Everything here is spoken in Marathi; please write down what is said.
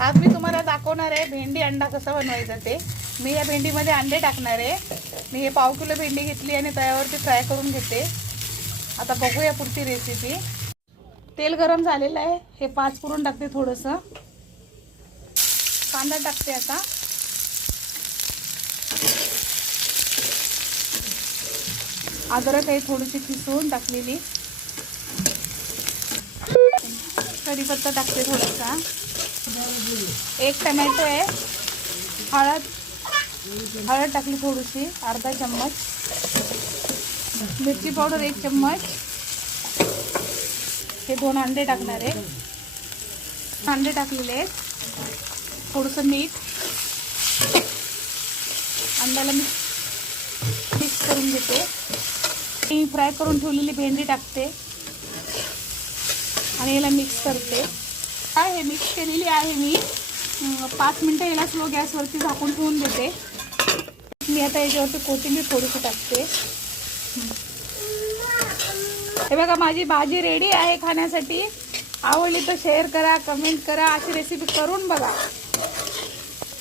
आज मी तुम्हाला दाखवणार आहे भेंडी अंडा कसं बनवायचं ते। मी या भेंडीमध्ये अंडे टाकणार आहे। मी हे पाव किलो भेंडी घेतली आणि तव्यावरती फ्राय करून घेते। आता बघूया पुढची रेसिपी। तेल गरम झालेलं आहे, हे 5 पुरण टाकते। थोडंसं कांदा टाकते। आता अद्रक आहे थोडीशी किसून टाकलेली। कढीपत्ता टाकते थोडासा। एक टमॅटो आहे। हळद टाकली थोडीशी, अर्धा चम्मच। मिरची पावडर 1 चम्मच। हे 2 अंडे टाकणार आहे। अंडे टाकलेले आहेत। थोडंसं मीठ। अंड्याला मिक्स करून घेते। मी फ्राय करून ठेवलेली भेंडी टाकते आणि याला मिक्स करते। हे मिक्स केलेली आहे मी। 5 मिनिटं याला स्लो गॅसवरती झाकून ठेवून देते। मी आता याच्यावरती कोथिंबीर थोडीशी टाकते। हे बघा माझी भाजी रेडी आहे खाण्यासाठी। आवडली तर शेअर करा, कमेंट करा, अशी रेसिपी करून बघा।